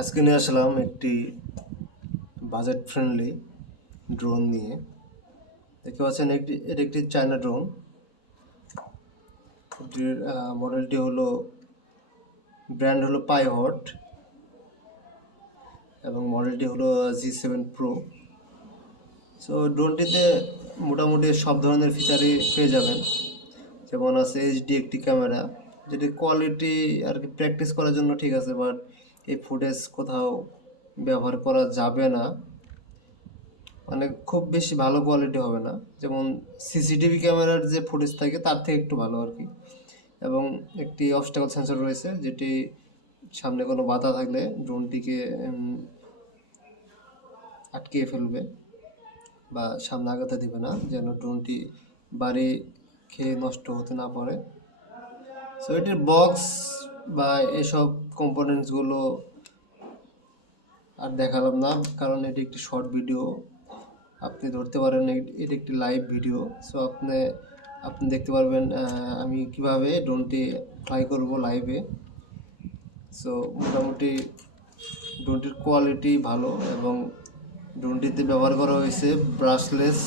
আজকে নিয়ে আসলাম একটি বাজেট ফ্রেন্ডলি ড্রোন নিয়ে। দেখতে পাচ্ছেন একটি, এটি একটি চায়না ড্রোন মডেলটি হলো ব্র্যান্ড হলো পাইহট এবং মডেলটি হলো জি সেভেন প্রো সো ড্রোনটিতে মোটামুটি সব ধরনের ফিচারই পেয়ে যাবেন। যেমন আছে এইচডি একটি ক্যামেরা যেটি কোয়ালিটি আর কি প্র্যাকটিস করার জন্য ঠিক আছে বাট এই ফুটেজ কোথাও ব্যবহার করা যাবে না। মানে খুব বেশি ভালো কোয়ালিটি হবে না। যেমন সিসিটিভি ক্যামেরার যে ফুটেজ থাকে, তার থেকে একটু ভালো আর কি। এবং একটি অবস্টাকল সেন্সর রয়েছে, যেটি সামনে কোনো বাধা থাকলে ড্রোনটিকে আটকিয়ে ফেলবে বা সামনে আগাতে দিবে না, যেন ড্রোনটি বাড়ি খেয়ে নষ্ট হতে না পারে। সো এটির বক্স বা এসব কম্পোনেন্টসগুলো আর দেখালাম না, কারণ এটি একটি শর্ট ভিডিও আপনি ধরতে পারেন এটি একটি লাইভ ভিডিও সো আপনি আপনি দেখতে পারবেন আমি কীভাবে ড্রোনটি ফ্লাই করব লাইভে সো মোটামুটি ড্রোনটির কোয়ালিটি ভালো এবং ড্রোনটিতে ব্যবহার করা হয়েছে brushless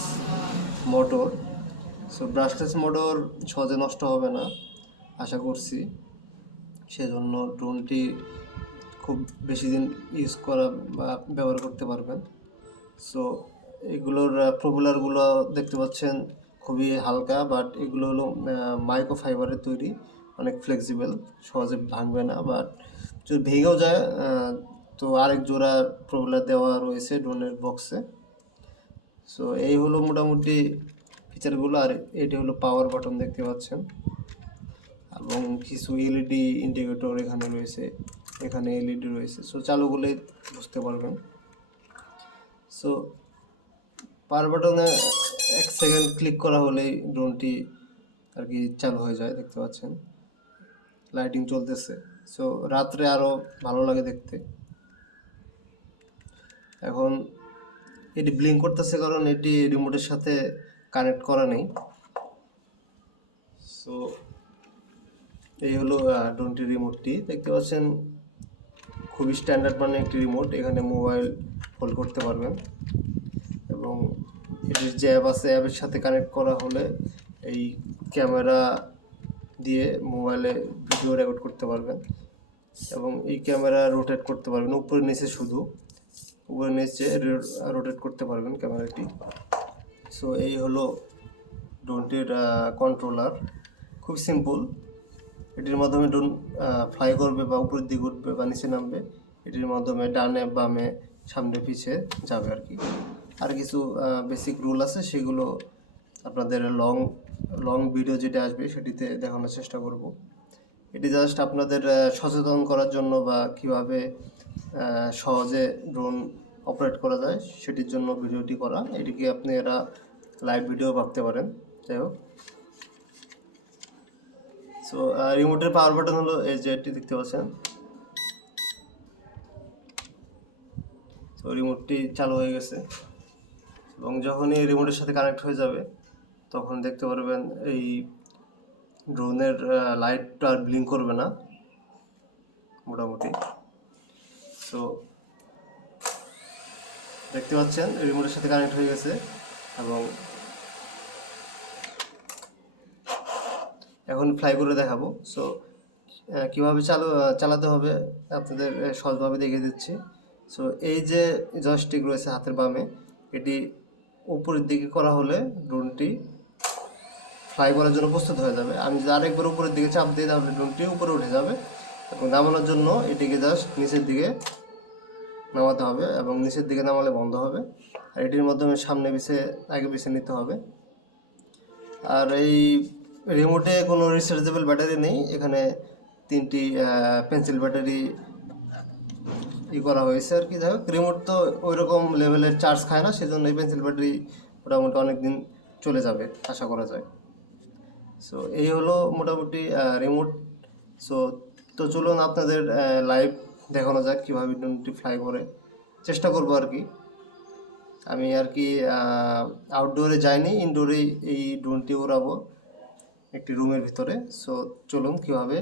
motor so brushless motor সহজে নষ্ট হবে না, আশা করছি। সেজন্য ড্রোনটি খুব বেশি দিন ইউজ করা বা ব্যবহার করতে পারবেন। সো এগুলোর প্রপুলারগুলো দেখতে পাচ্ছেন খুবই হালকা বাট এগুলো হলো মাইক্রো ফাইবারের তৈরি, অনেক ফ্লেক্সিবল সহজে ভাঙবে না বাট যদি ভেঙেও যায় তো আরেক জোড়া প্রপুলার দেওয়া রয়েছে ড্রোনের বক্সে সো এই হলো মোটামুটি ফিচারগুলো আর এটি হলো পাওয়ার বাটন দেখতে পাচ্ছেন। এবং কিছু এলইডি ইন্ডিকেটর এখানে রয়েছে, এখানে এলইডি রয়েছে। সো চালু করলে বুঝতে পারবেন। সো পাওয়ার বাটনে এক সেকেন্ড ক্লিক করা হলেই ড্রোনটি আর কি চালু হয়ে যায়, দেখতে পাচ্ছেন। লাইটিং চলতেছে। সো রাত্রে আরও ভালো লাগে দেখতে। এখন এটি ব্লিঙ্ক করতেছে কারণ এটি রিমোটের সাথে কানেক্ট করা নেই। সো এই হলো ড্রোনটির রিমোটটি দেখতে পাচ্ছেন, খুবই স্ট্যান্ডার্ড মানে একটি রিমোট এখানে মোবাইল হোল্ড করতে পারবেন। এবং এটির যে অ্যাপ আছে অ্যাপের সাথে কানেক্ট করা হলে এই ক্যামেরা দিয়ে মোবাইলে ভিডিও রেকর্ড করতে পারবেন। এবং এই ক্যামেরা রোটেট করতে পারবেন, উপরে নিচে শুধু। উপরে নিচে রোটেট করতে পারবেন ক্যামেরাটি সো এই হলো ড্রোনটির কন্ট্রোলার খুব সিম্পল এটির মাধ্যমে ড্রোন ফ্লাই করবে বা উপরের দিকে উঠবে বা নিচে নামবে, এটির মাধ্যমে ডানে, বামে, সামনে, পিছে যাবে আর কি। আর কিছু বেসিক রুল আছে, সেগুলো আপনাদের লং লং ভিডিও যেটা আসবে সেটিতে দেখানোর চেষ্টা করব। এটি জাস্ট আপনাদের সচেতন করার জন্য বা কীভাবে সহজে ড্রোন অপারেট করা যায়, সেটির জন্য ভিডিওটি করা। এটিকে আপনি এরা লাইভ ভিডিও ভাবতে পারেন। যাই হোক। সো রিমোটের পাওয়ার বাটন হলো এই যে এটি দেখতে পাচ্ছেন। তো রিমোটটি চালু হয়ে গেছে। এবং যখনই রিমোটের সাথে কানেক্ট হয়ে যাবে, তখন দেখতে পারবেন এই ড্রোনের লাইটটা আর ব্লিঙ্ক করবে না, মোটামুটি। সো দেখতে পাচ্ছেন রিমোটের সাথে কানেক্ট হয়ে গেছে এবং এখন ফ্লাই করে দেখাবো সো কীভাবে চালু, চালাতে হবে আপনাদের সহজভাবে দেখিয়ে দিচ্ছি। সো এই যে জয়স্টিক রয়েছে হাতের বামে, এটি উপরের দিকে করা হলে ড্রোনটি ফ্লাই করার জন্য প্রস্তুত হয়ে যাবে। আমি যদি আরেকবার উপরের দিকে চাপ দিই, তাহলে ড্রোনটি উপরে উঠে যাবে এবং নামানোর জন্য এটিকে জাস্ট নিচের দিকে নামাতে হবে এবং নিচের দিকে নামালে বন্ধ হবে। আর এটির মাধ্যমে সামনে পিছে, আগে পিছে নিতে হবে। আর এই রিমোটে কোনো রিচার্জেবল ব্যাটারি নেই। এখানে তিনটি পেন্সিল ব্যাটারি ই করা হয়েছে আর কি। যাই হোক রিমোট তো ওই রকম লেভেলের চার্জ খায় না, সেজন্য এই পেন্সিল ব্যাটারি মোটামুটি অনেক দিন চলে যাবে, আশা করা যায়। সো এই হলো মোটামুটি রিমোট সো তো চলুন আপনাদের লাইভ দেখানো যাক কীভাবে ড্রোনটি ফ্লাই করে। চেষ্টা করব আর কি। আমি আর কি আউটডোরে যাইনি ইনডোরেই এই ড্রোনটি ওড়াবো একটি রুমের ভিতরে। সো চলুন কীভাবে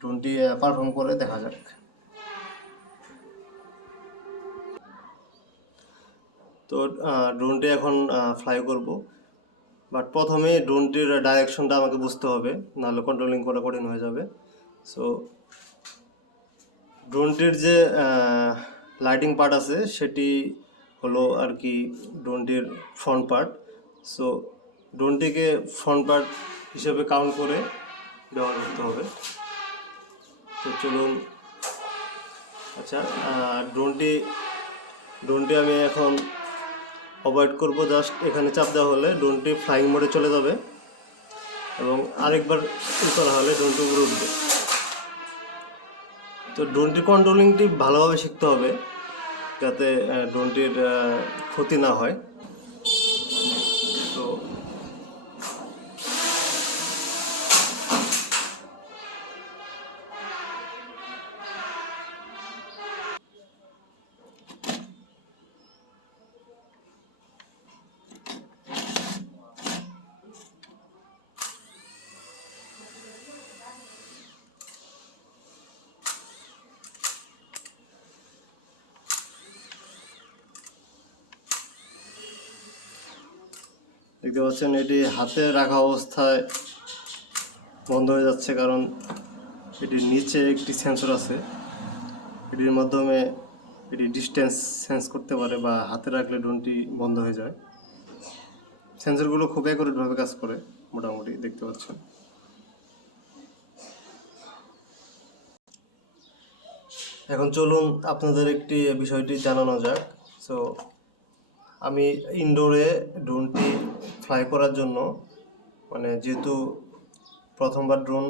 ড্রোনটি পারফর্ম করে দেখা যাক। তো ড্রোনটি এখন ফ্লাই করব। বাট প্রথমে ড্রোনটির ডাইরেকশনটা আমাকে বুঝতে হবে, নাহলে কন্ট্রোলিং করা কঠিন হয়ে যাবে। সো ড্রোনটির যে লাইটিং পার্ট আছে, সেটি হলো আর কি ড্রোনটির ফ্রন্ট পার্ট সো ড্রোনটিকে ফ্রন্ট পার্ট হিসেবে কাউন্ট করে ব্যবহার করতে হবে। তো চলুন। আচ্ছা ড্রোনটি ড্রোনটি আমি এখন অ্যাভয়েড করব। জাস্ট এখানে চাপ দেওয়া হলে ড্রোনটি ফ্লাইং মোডে চলে যাবে। এবং আরেকবার করা হলে ড্রোনটি উপরে উঠবে। তো ড্রোনটি কন্ট্রোলিংটি ভালোভাবে শিখতে হবে, যাতে ড্রোনটির ক্ষতি না হয়। দেখতে পাচ্ছেন, এটি হাতে রাখা অবস্থায় বন্ধ হয়ে যাচ্ছে কারণ এটির নিচে একটি সেন্সর আছে। এটির মাধ্যমে এটি ডিস্টেন্স সেন্স করতে পারে বা হাতে রাখলে ড্রোনটি বন্ধ হয়ে যায়। সেন্সরগুলো খুব অ্যাকুরেটভাবে কাজ করে, মোটামুটি দেখতে পাচ্ছেন। এখন চলুন আপনাদের একটি বিষয়টি জানানো যাক। সো আমি ইনডোরে ড্রোনটি ফ্লাই করার জন্য মানে যেহেতু প্রথমবার ড্রোন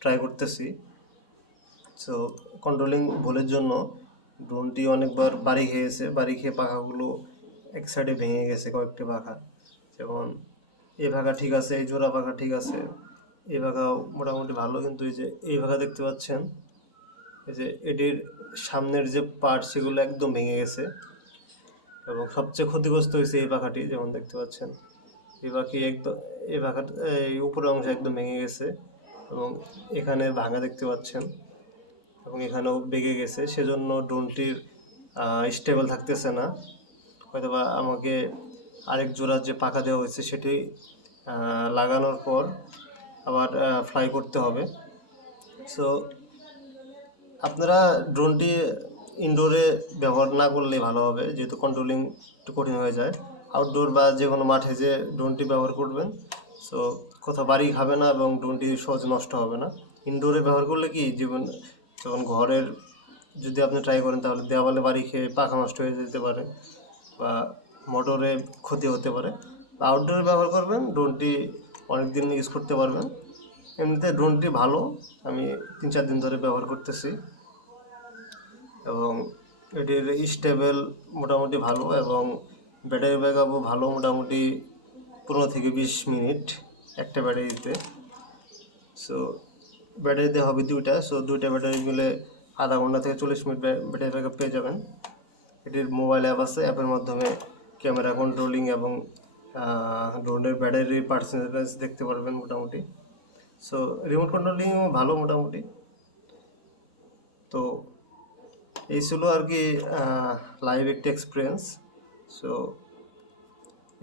ট্রাই করতেছি সো কন্ট্রোলিং ভুলের জন্য ড্রোনটি অনেকবার বাড়ি খেয়েছে, বাড়ি খেয়ে পাখাগুলো এক সাইডে ভেঙে গেছে কয়েকটি পাখা। যেমন এই পাখা ঠিক আছে, এই জোড়া পাখা ঠিক আছে এই পাখাও মোটামুটি ভালো, কিন্তু এই যে, এই পাখা দেখতে পাচ্ছেন? এই যে, এটির সামনের যে পার্ট সেগুলো একদম ভেঙে গেছে। এবং সবচেয়ে ক্ষতিগ্রস্ত হয়েছে এই পাখাটি, যেমন দেখতে পাচ্ছেন। এই পাখি একদম, এই পাখা, এই উপরের অংশ একদম ভেঙে গেছে এবং এখানে ভাঙা দেখতে পাচ্ছেন এবং এখানেও বেগে গেছে। সেজন্য ড্রোনটির স্টেবল থাকতেছে না। হয়তোবা আমাকে আরেক জোড়া যে পাখা দেওয়া হয়েছে সেটি লাগানোর পর আবার ফ্লাই করতে হবে। সো আপনারা ড্রোনটি ইনডোরে ব্যবহার না করলেই ভালো হবে, যেহেতু কন্ট্রোলিং একটু কঠিন হয়ে যায়। আউটডোর বা যে কোনো মাঠে যে ড্রোনটি ব্যবহার করবেন সো কোথাও বাড়ি খাবে না এবং ড্রোনটি সহজ নষ্ট হবে না। ইনডোরে ব্যবহার করলে কি যেমন যখন ঘরের যদি আপনি ট্রাই করেন, তাহলে দেওয়ালে বাড়ি খেয়ে পাখা নষ্ট হয়ে যেতে পারে বা মোটরে ক্ষতি হতে পারে। আউটডোরে ব্যবহার করবেন ড্রোনটি অনেক দিন ইউজ করতে পারবেন। এমনিতে ড্রোনটি ভালো, আমি তিন চার দিন ধরে ব্যবহার করতেছি। এবং এটির স্টেবল মোটামুটি ভালো এবং ব্যাটারি ব্যাকআপও ভালো মোটামুটি পনেরো থেকে বিশ মিনিট একটা ব্যাটারিতে। সো ব্যাটারিতে হবে দুইটা। সো দুইটা ব্যাটারি মিলে আধা ঘণ্টা থেকে চল্লিশ মিনিট ব্যাটারি ব্যাকআপ পেয়ে যাবেন। এটির মোবাইল অ্যাপ আছে। অ্যাপের মাধ্যমে ক্যামেরা কন্ট্রোলিং এবং ড্রোনের ব্যাটারি পার্সেন্টেজ দেখতে পারবেন মোটামুটি। সো রিমোট কন্ট্রোলিংও ভালো মোটামুটি। তো এই ছিল আর কি লাইভ একটি এক্সপিরিয়েন্স সো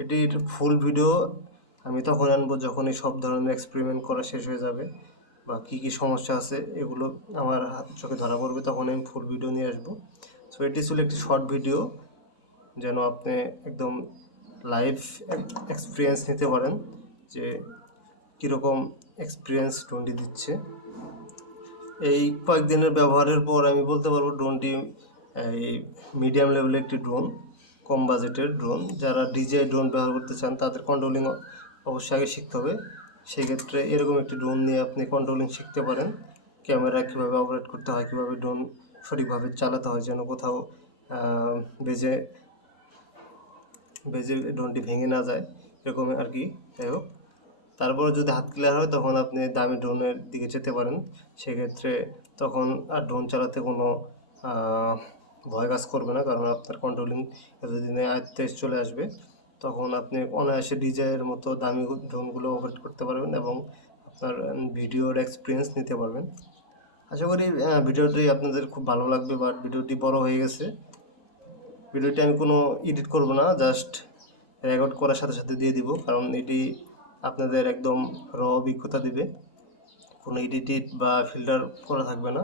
এটির ফুল ভিডিও আমি তখন আনব যখন এই সব ধরনের এক্সপেরিমেন্ট করা শেষ হয়ে যাবে বা কী কী সমস্যা আছে, এগুলো আমার হাত চোখে ধরা পড়বে, তখন আমি ফুল ভিডিও নিয়ে আসব। সো এটি ছিল একটি শর্ট ভিডিও যেন আপনি একদম লাইভ এক্সপিরিয়েন্স নিতে পারেন যে কীরকম এক্সপিরিয়েন্স ড্রোনটি দিচ্ছে। এই কয়েকদিনের ব্যবহারের পর আমি বলতে পারব ড্রোনটি এই মিডিয়াম লেভেলের একটি ড্রোন কম বাজেটের ড্রোন যারা ডিজিআই ড্রোন ব্যবহার করতে চান, তাদের কন্ট্রোলিং অবশ্যই আগে শিখতে হবে। সেক্ষেত্রে এরকম একটি ড্রোন নিয়ে আপনি কন্ট্রোলিং শিখতে পারেন। ক্যামেরা কীভাবে অপারেট করতে হয়, কীভাবে ড্রোন সঠিকভাবে চালাতে হয়, যেন কোথাও বেজে বেজে ড্রোনটি ভেঙে না যায়। এরকম আর কি। যাই হোক। তারপরে যদি হাত ক্লিয়ার হয়, তখন আপনি দামি ড্রোনের দিকে যেতে পারেন। সেক্ষেত্রে তখন আর ড্রোন চালাতে কোনো ভয় কাজ করবে না, কারণ আপনার কন্ট্রোলিং এতদিনে আয়ত্তে চলে আসবে। তখন আপনি অনায়াসে ডিজাইয়ের মতো দামি ড্রোনগুলো অপারেট করতে পারবেন এবং আপনার ভিডিওর এক্সপিরিয়েন্স নিতে পারবেন। আশা করি ভিডিওটি আপনাদের খুব ভালো লাগবে বাট ভিডিওটি বড় হয়ে গেছে। ভিডিওটি আমি কোনো এডিট করব না জাস্ট রেকর্ড করার সাথে সাথে দিয়ে দিব, কারণ এটি আপনাদের একদম র অভিজ্ঞতা দিবে। কোনো এডিটিট বা ফিল্টার করা থাকবে না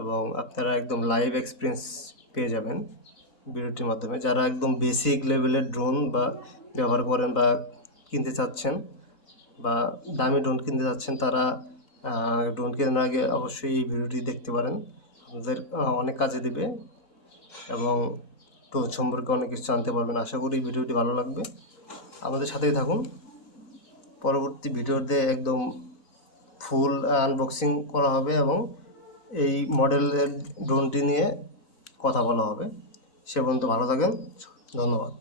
এবং আপনারা একদম লাইভ এক্সপিরিয়েন্স পেয়ে যাবেন ভিডিওটির মাধ্যমে। যারা একদম বেসিক লেভেলের ড্রোন বা ব্যবহার করেন বা কিনতে চাচ্ছেন বা দামি ড্রোন কিনতে চাচ্ছেন, তারা ড্রোন কেনার আগে অবশ্যই এই ভিডিওটি দেখতে পারেন। আপনাদের অনেক কাজে দিবে এবং ড্রোন সম্পর্কে অনেক কিছু জানতে পারবেন। আশা করি ভিডিওটি ভালো লাগবে। আমাদের সাথেই থাকুন। পরবর্তী ভিডিওতে একদম ফুল আনবক্সিং করা হবে এবং এই মডেলের ড্রোনটি নিয়ে কথা বলা হবে। সে পর্যন্ত ভালো থাকেন, ধন্যবাদ।